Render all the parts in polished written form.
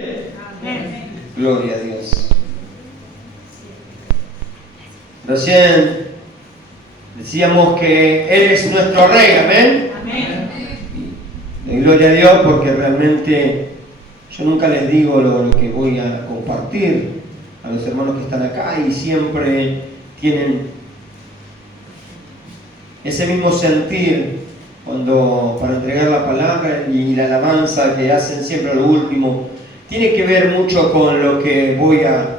Amén. Gloria a Dios. Recién decíamos que Él es nuestro Rey, amén. Amén. Y gloria a Dios, porque realmente yo nunca les digo lo que voy a compartir a los hermanos que están acá y siempre tienen ese mismo sentir para entregar la palabra y la alabanza que hacen siempre a lo último. Tiene que ver mucho con lo que voy a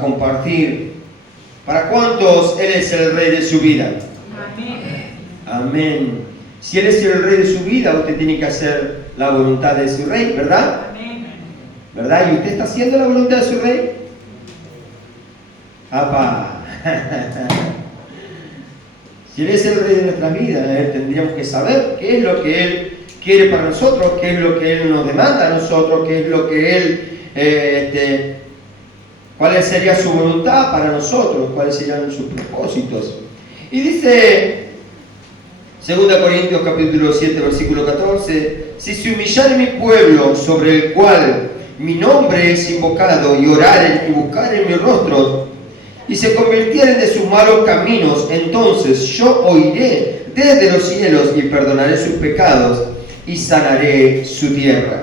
compartir. ¿Para cuántos Él es el Rey de su vida? Amén. Amén. Si Él es el Rey de su vida, usted tiene que hacer la voluntad de su Rey, ¿verdad? Amén. ¿Verdad? ¿Y usted está haciendo la voluntad de su Rey? ¡Apa! Si Él es el Rey de nuestra vida, tendríamos que saber qué es lo que Él quiere para nosotros, qué es lo que Él nos demanda a nosotros, qué es lo que Él, cuál sería su voluntad para nosotros, cuáles serían sus propósitos. Y dice 2 Corintios capítulo 7, versículo 14, si se humillare mi pueblo sobre el cual mi nombre es invocado y oraren y buscaren mi rostro, y se convirtieren de sus malos caminos, entonces yo oiré desde los cielos y perdonaré sus pecados y sanaré su tierra.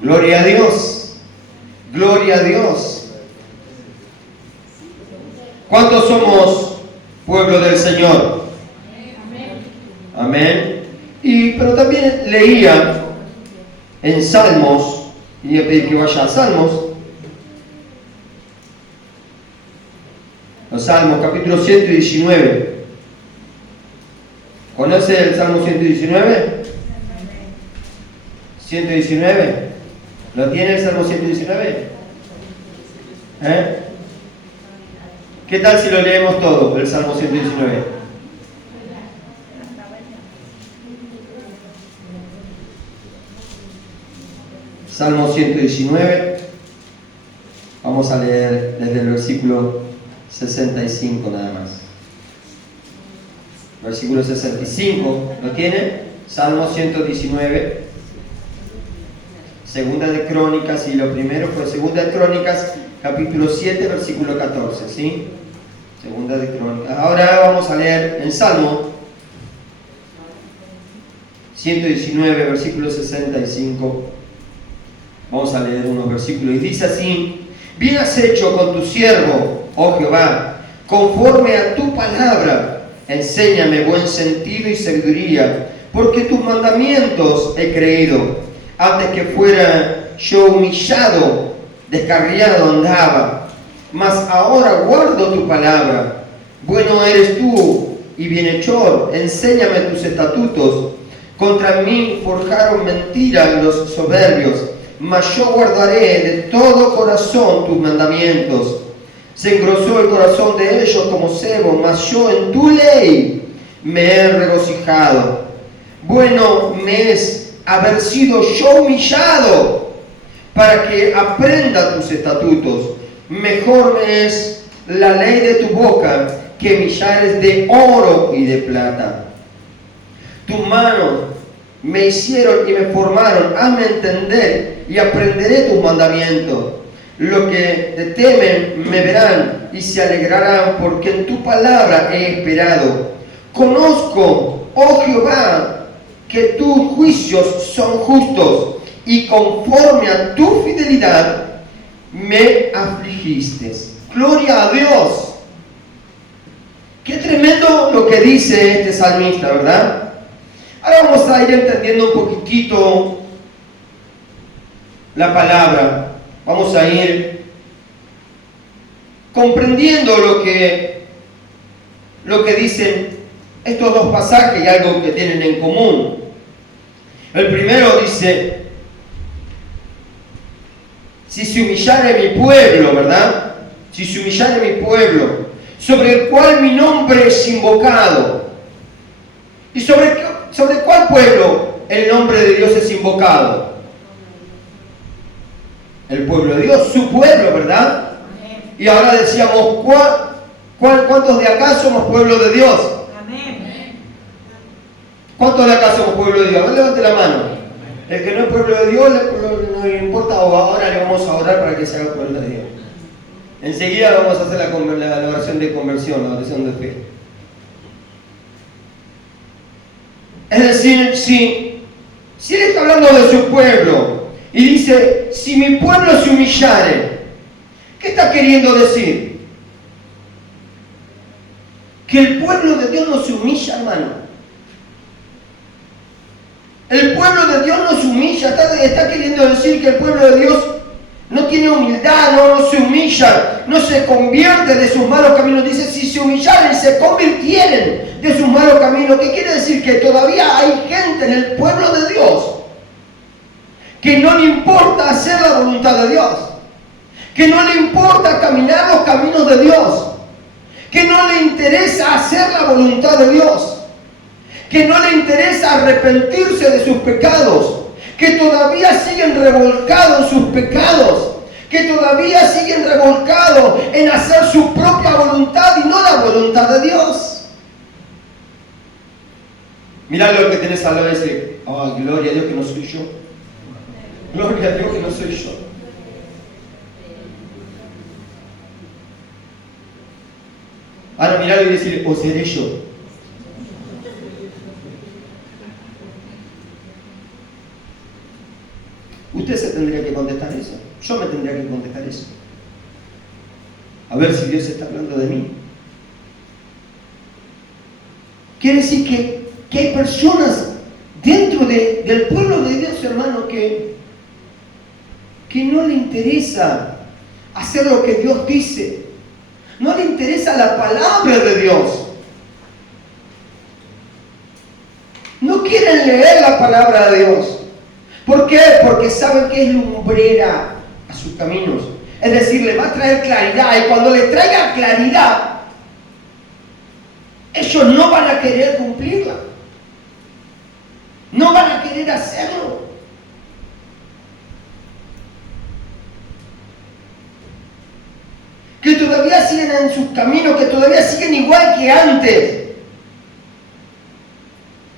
Gloria a Dios, gloria a Dios. ¿Cuántos somos pueblo del Señor? Amén. Pero también leía en Salmos, y voy a pedir que vaya a Salmos, los Salmos, capítulo 119. ¿Conoce el Salmo 119? 119. ¿Lo tiene el Salmo 119? ¿Qué tal si lo leemos todo, el Salmo 119? Salmo 119. Vamos a leer desde el versículo 65 nada más. Versículo 65, ¿lo tiene? Salmo 119. Segunda de Crónicas, y lo primero fue Segunda de Crónicas, capítulo 7, versículo 14, ¿sí? Segunda de Crónicas. Ahora vamos a leer en Salmo 119, versículo 65. Vamos a leer unos versículos y dice así: bien has hecho con tu siervo, oh Jehová, conforme a tu palabra, enséñame buen sentido y sabiduría, porque tus mandamientos he creído. Antes que fuera yo humillado, descarriado andaba, mas ahora guardo tu palabra. Bueno eres tú y bienhechor, enséñame tus estatutos. Contra mí forjaron mentiras los soberbios, mas yo guardaré de todo corazón tus mandamientos. Se engrosó el corazón de ellos como sebo, mas yo en tu ley me he regocijado. Bueno me es haber sido yo humillado, para que aprenda tus estatutos. Mejor me es la ley de tu boca que millares de oro y de plata. Tus manos me hicieron y me formaron, hazme entender y aprenderé tus mandamientos. Los que te temen me verán y se alegrarán, porque en tu palabra he esperado. Conozco, oh Jehová, que tus juicios son justos, y conforme a tu fidelidad me afligiste. Gloria a Dios. Qué tremendo lo que dice este salmista, ¿verdad? Ahora vamos a ir entendiendo un poquitito la palabra. Vamos a ir comprendiendo lo que dicen estos dos pasajes y algo que tienen en común. El primero dice: si se humillare mi pueblo, ¿verdad? Si se humillare mi pueblo, sobre el cual mi nombre es invocado. ¿Y sobre cuál pueblo el nombre de Dios es invocado? El pueblo de Dios, su pueblo, ¿verdad? Y ahora decíamos, ¿cuántos de acá somos pueblo de Dios? Amén. ¿Cuántos de acá somos pueblo de Dios? Levante la mano. El que no es pueblo de Dios no le importa, o ahora le vamos a orar para que se haga pueblo de Dios. Enseguida vamos a hacer la oración de conversión, la oración de fe. Es decir, si él está hablando de su pueblo y dice, si mi pueblo se humillare, ¿qué está queriendo decir? Que el pueblo de Dios no se humilla, hermano. El pueblo de Dios no se humilla, está queriendo decir que el pueblo de Dios no tiene humildad, no se humilla, no se convierte de sus malos caminos. Dice, si se humillaren, se convirtieren de sus malos caminos. ¿Qué quiere decir? Que todavía hay gente en el pueblo de Dios que no le importa hacer la voluntad de Dios, que no le importa caminar los caminos de Dios, que no le interesa hacer la voluntad de Dios, que no le interesa arrepentirse de sus pecados, que todavía siguen revolcados en sus pecados, que todavía siguen revolcados en hacer su propia voluntad y no la voluntad de Dios. Mirá lo que tenés al lado y dice, oh, gloria a Dios que no soy yo. Gloria a Dios que no soy yo. Ahora miralo y decir, o seré yo. Usted se tendría que contestar eso. Yo me tendría que contestar eso. A ver si Dios está hablando de mí. Quiere decir que hay personas dentro del pueblo de Dios, hermano, que no le interesa hacer lo que Dios dice. No le interesa la palabra de Dios. No quieren leer la palabra de Dios. ¿Por qué? Porque saben que es lumbrera a sus caminos. Es decir, le va a traer claridad. Y cuando le traiga claridad, ellos no van a querer cumplirla. No van a querer hacerlo. Que todavía siguen en sus caminos, que todavía siguen igual que antes.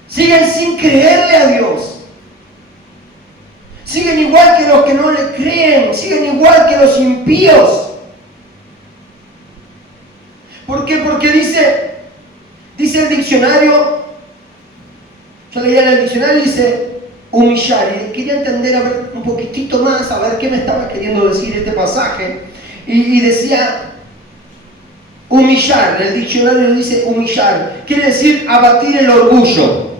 Siguen sin creerle a Dios. Siguen igual que los que no le creen, siguen igual que los impíos. ¿Por qué? Porque dice el diccionario, yo leía en el diccionario y dice humillar, y quería entender a ver un poquitito más, a ver qué me estaba queriendo decir este pasaje, y decía humillar, en el diccionario dice humillar, quiere decir abatir el orgullo,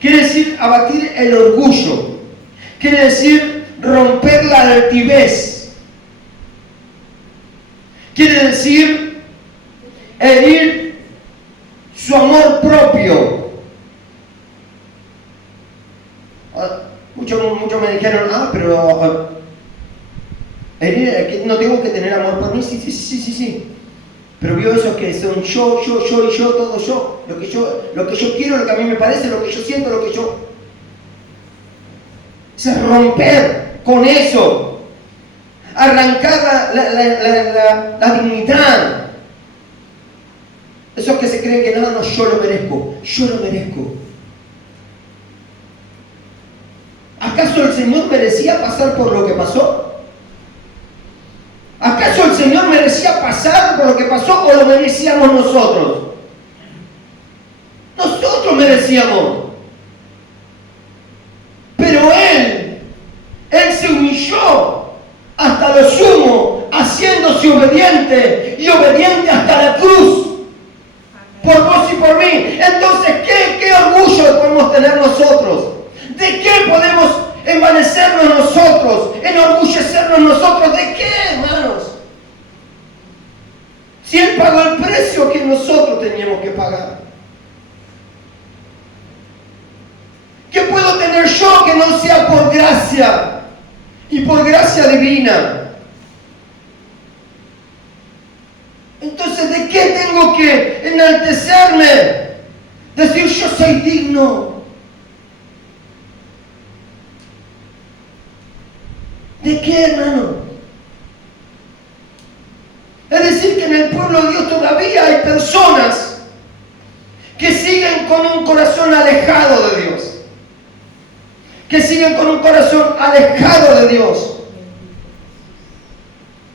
quiere decir abatir el orgullo. Quiere decir romper la altivez. Quiere decir herir su amor propio. Muchos me dijeron, pero herir, no tengo que tener amor por mí. Sí. Pero vio esos que son yo, todo yo. Lo que yo quiero, lo que a mí me parece, lo que yo siento, lo que yo... Es romper con eso, arrancar la dignidad. Esos que se creen que no, yo lo merezco. ¿Acaso el Señor merecía pasar por lo que pasó? ¿Acaso el Señor merecía pasar por lo que pasó o lo merecíamos nosotros? Nosotros merecíamos. Pero Él se humilló hasta lo sumo, haciéndose obediente y obediente hasta la cruz. Por vos y por mí. Entonces, ¿qué orgullo podemos tener nosotros? ¿De qué podemos envanecernos nosotros? ¿Enorgullecernos nosotros? ¿De qué, hermanos? Si Él pagó el precio que nosotros teníamos que pagar. ¿Qué puedo tener yo que no sea por gracia y por gracia divina? Entonces, ¿de qué tengo que enaltecerme? Decir yo soy digno. ¿De qué, hermano? Es decir, que en el pueblo de Dios todavía hay personas que siguen con un corazón alejado de Dios, que siguen con un corazón alejado de Dios,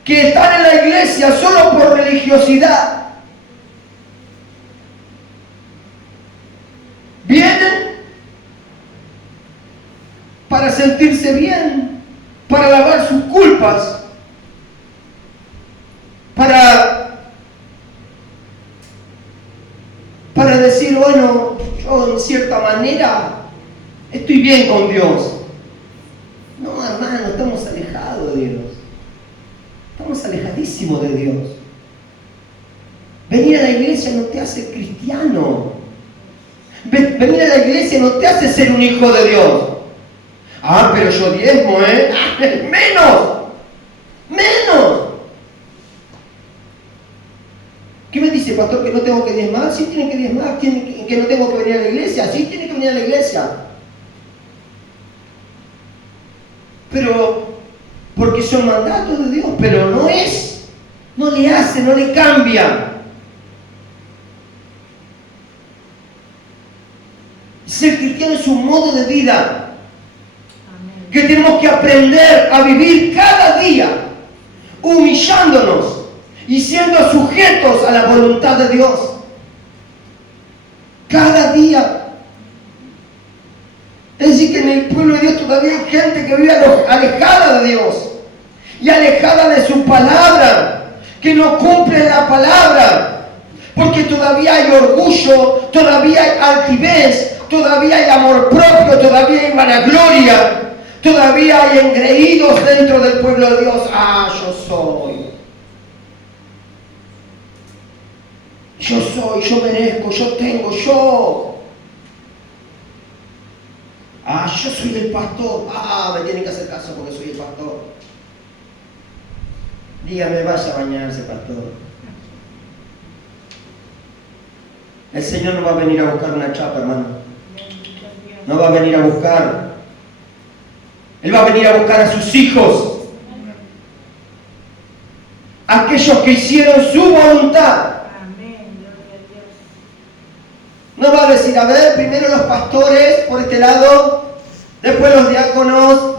que están en la iglesia solo por religiosidad. Vienen para sentirse bien, para lavar sus culpas, para decir, bueno, yo en cierta manera estoy bien con Dios. No, hermano, estamos alejados de Dios. Estamos alejadísimos de Dios. Venir a la iglesia no te hace cristiano. Venir a la iglesia no te hace ser un hijo de Dios. Ah, pero yo diezmo, menos. ¿Qué me dice, pastor, que no tengo que diezmar? Sí, tiene que diezmar. ¿Que no tengo que venir a la iglesia? Sí, tiene que venir a la iglesia. Pero, porque son mandatos de Dios, pero no le hace, no le cambia. Ser cristiano es un modo de vida que tenemos que aprender a vivir cada día, humillándonos y siendo sujetos a la voluntad de Dios. Cada día. Es decir, que en el pueblo de Dios todavía hay gente que vive alejada de Dios y alejada de su palabra, que no cumple la palabra, porque todavía hay orgullo, todavía hay altivez, todavía hay amor propio, todavía hay vanagloria, todavía hay engreídos dentro del pueblo de Dios. Ah, yo merezco, yo tengo, yo. Ah, yo soy el pastor. Ah, me tienen que hacer caso porque soy el pastor. Dígame, vaya a bañarse, pastor. El Señor no va a venir a buscar una chapa, hermano. No va a venir a buscar. Él va a venir a buscar a sus hijos. Aquellos que hicieron su voluntad. No va a decir, a ver, primero los pastores por este lado, después los diáconos,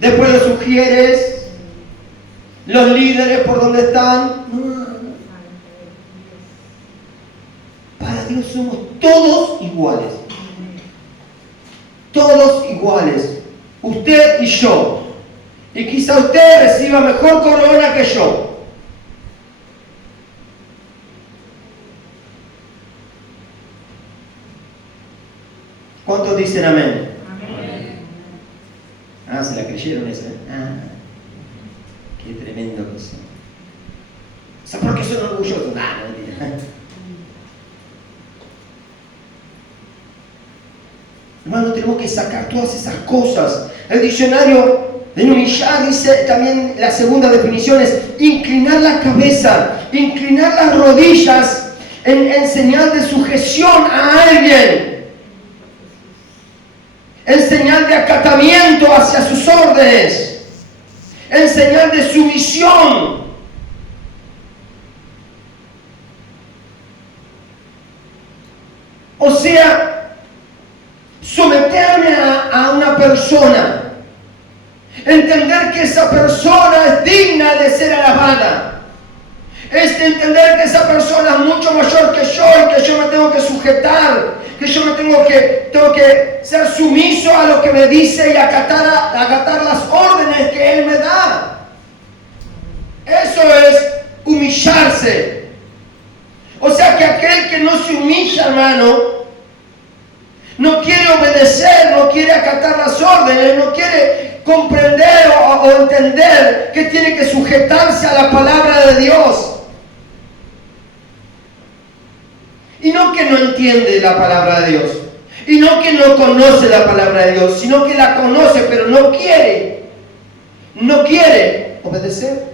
después los sugieres, los líderes por donde están. No. Para Dios somos todos iguales. Todos iguales. Usted y yo. Y quizá usted reciba mejor corona que yo. ¿Cuántos dicen amén? Amén. Ah, se la creyeron esa. Ah, qué tremendo cosa. O sea, ¿por qué son orgullosos? Ah, no, mentira. Hermano, tenemos que sacar todas esas cosas. El diccionario de humillar dice también, la segunda definición es inclinar la cabeza, inclinar las rodillas en señal de sujeción a alguien. En señal de acatamiento hacia sus órdenes, en señal de sumisión. O sea, someterme a una persona, entender que esa persona es digna de ser alabada, es entender que esa persona es mucho mayor que yo y que yo me tengo que sujetar, que yo me tengo que ser sumiso a lo que me dice y acatar las órdenes que Él me da. Eso es humillarse. O sea que aquel que no se humilla, hermano, no quiere obedecer, no quiere acatar las órdenes, no quiere comprender o entender que tiene que sujetarse a la palabra de Dios. Y no que no entiende la palabra de Dios. Y no que no conoce la palabra de Dios, sino que la conoce, pero no quiere. No quiere obedecer.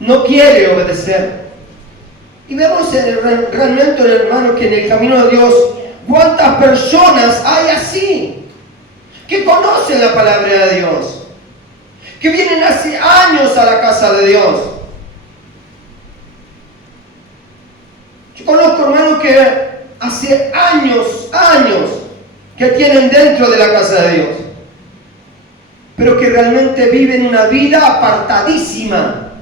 No quiere obedecer. Y vemos realmente, hermano, que en el camino de Dios, cuántas personas hay así, que conocen la palabra de Dios, que vienen hace años a la casa de Dios. Yo conozco hermanos que hace años que tienen dentro de la casa de Dios, pero que realmente viven una vida apartadísima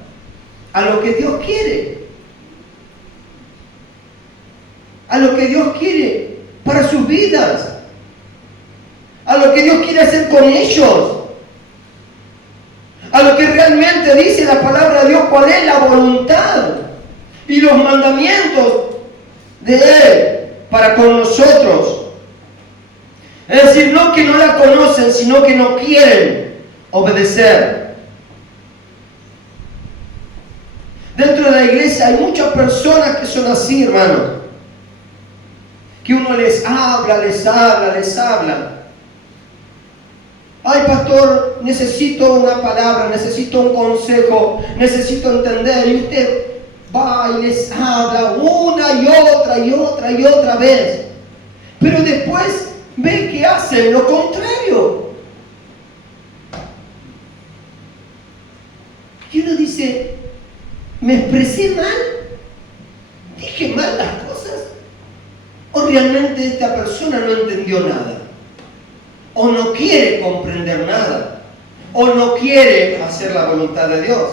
a lo que Dios quiere. A lo que Dios quiere para sus vidas. A lo que Dios quiere hacer con ellos. A lo que realmente dice la palabra de Dios, cuál es la voluntad y los mandamientos de Él para con nosotros. Es decir, no que no la conocen, sino que no quieren obedecer. Dentro de la iglesia hay muchas personas que son así, hermanos. Que uno les habla. Ay, pastor, necesito una palabra, necesito un consejo, necesito entender. Y usted va y les habla una y otra vez. Pero después ve que hacen lo contrario. Y uno dice, ¿me expresé mal? ¿Dije mal las cosas? ¿O realmente esta persona no entendió nada? ¿O no quiere comprender nada? ¿O no quiere hacer la voluntad de Dios?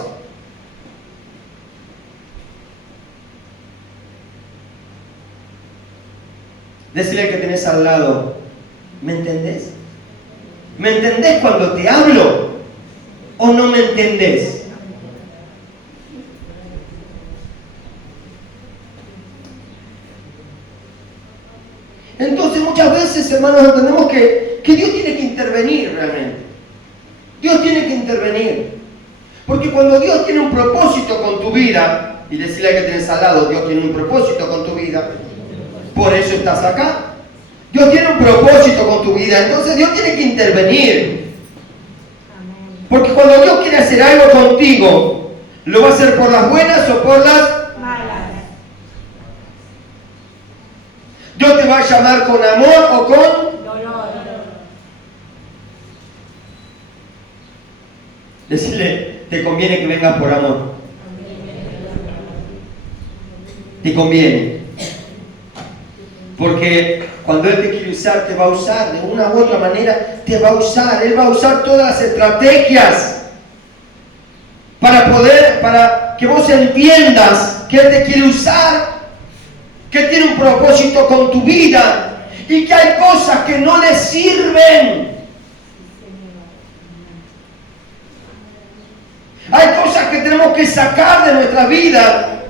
Decirle al que tenés al lado, ¿me entendés? ¿Me entendés cuando te hablo? ¿O no me entendés? Entonces muchas veces, hermanos, entendemos que Dios tiene que intervenir realmente. Dios tiene que intervenir. Porque cuando Dios tiene un propósito con tu vida, y decirle al que tenés al lado, Dios tiene un propósito con tu vida, por eso estás acá. Dios tiene un propósito con tu vida, entonces Dios tiene que intervenir. Porque cuando Dios quiere hacer algo contigo, ¿lo va a hacer por las buenas o por las malas? Dios te va a llamar con amor o con dolor. Decirle, te conviene que vengas por amor. Te conviene. Porque cuando Él te quiere usar, te va a usar de una u otra manera, te va a usar. Él va a usar todas las estrategias para que vos entiendas que Él te quiere usar, que tiene un propósito con tu vida y que hay cosas que no le sirven. Hay cosas que tenemos que sacar de nuestra vida.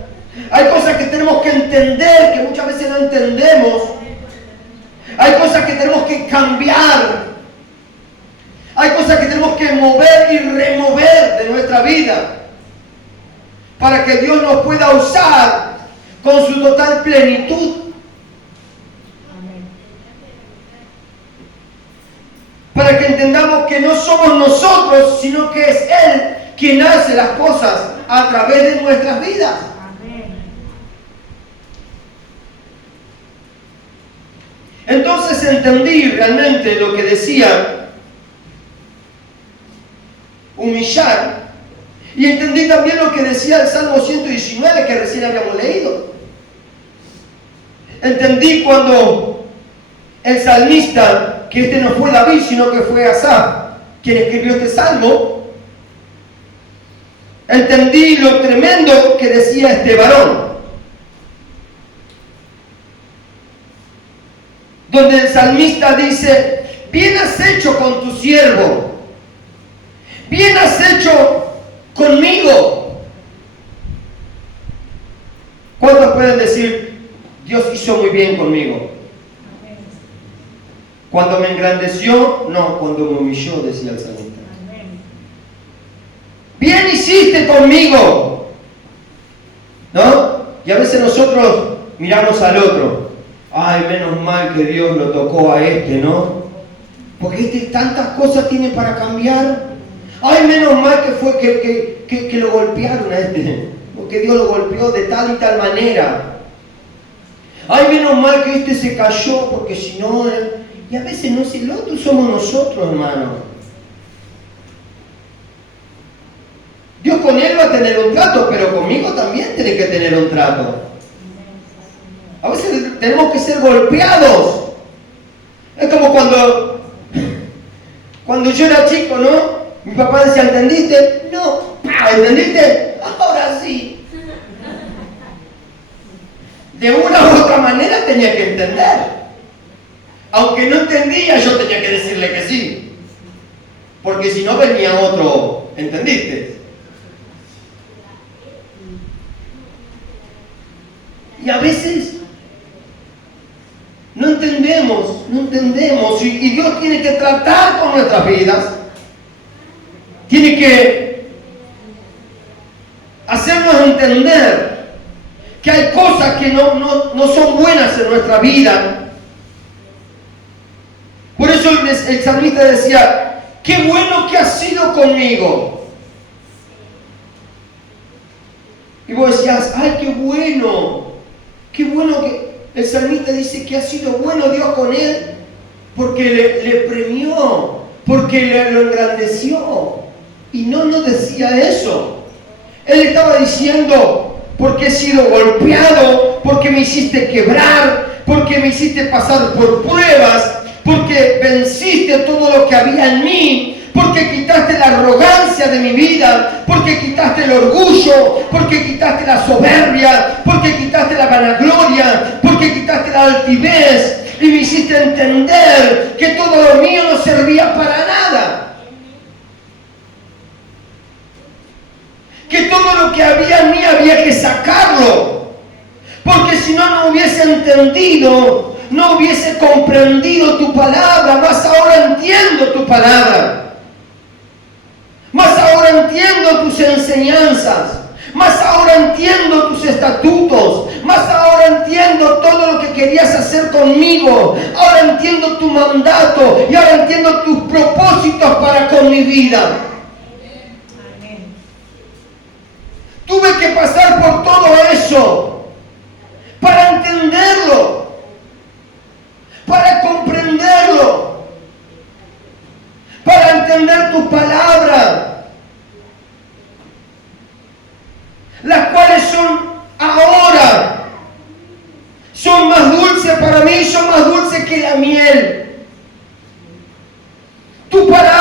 Hay cosas que tenemos que entender, que muchas veces no entendemos. Hay cosas que tenemos que cambiar. Hay cosas que tenemos que mover y remover de nuestra vida para que Dios nos pueda usar con su total plenitud. Para que entendamos que no somos nosotros, sino que es Él quien hace las cosas a través de nuestras vidas. Entonces entendí realmente lo que decía humillar, y entendí también lo que decía el Salmo 119 que recién habíamos leído. Entendí cuando el salmista, que este no fue David sino que fue Asaf quien escribió este salmo, entendí lo tremendo que decía este varón, donde el salmista dice, bien has hecho con tu siervo, bien has hecho conmigo. ¿Cuántos pueden decir, Dios hizo muy bien conmigo? Cuando me engrandeció, no, cuando me humilló, decía el salmista. Bien hiciste conmigo, ¿no? Y a veces nosotros miramos al otro. Ay, menos mal que Dios lo tocó a este, ¿no? Porque tantas cosas tiene para cambiar. Ay, menos mal que fue que lo golpearon a este. Porque Dios lo golpeó de tal y tal manera. Ay, menos mal que este se cayó, porque si no... Y a veces no es el otro, somos nosotros, hermano. Dios con él va a tener un trato, pero conmigo también tiene que tener un trato. A veces tenemos que ser golpeados. Es como cuando yo era chico, ¿no? Mi papá decía, ¿entendiste? No. ¿Entendiste? Ahora sí. De una u otra manera tenía que entender. Aunque no entendía, yo tenía que decirle que sí. Porque si no venía otro, ¿entendiste? Y a veces no entendemos. Y Dios tiene que tratar con nuestras vidas. Tiene que hacernos entender que hay cosas que no son buenas en nuestra vida. Por eso el salmista decía, qué bueno que has sido conmigo. Y vos decías, ay, qué bueno que el salmista dice que ha sido bueno Dios con él, porque le premió, porque lo engrandeció. Y no nos decía eso. Él estaba diciendo, porque he sido golpeado, porque me hiciste quebrar, porque me hiciste pasar por pruebas, porque venciste todo lo que había en mí, porque quitaste la arrogancia de mi vida, porque quitaste el orgullo, porque quitaste la soberbia, porque quitaste la vanagloria, porque quitaste la altivez y me hiciste entender que todo lo mío no servía para nada. Que todo lo que había en mí había que sacarlo, porque si no hubiese entendido, no hubiese comprendido tu palabra. Más ahora entiendo tu palabra, más ahora entiendo tus enseñanzas, más ahora entiendo tus estatutos, más ahora entiendo todo lo que querías hacer conmigo, ahora entiendo tu mandato y ahora entiendo tus propósitos para con mi vida. Tuve que pasar por todo eso para entenderlo, para comprenderlo, para entender tu palabra, las cuales son más dulces para mí, son más dulces que la miel. Tu palabra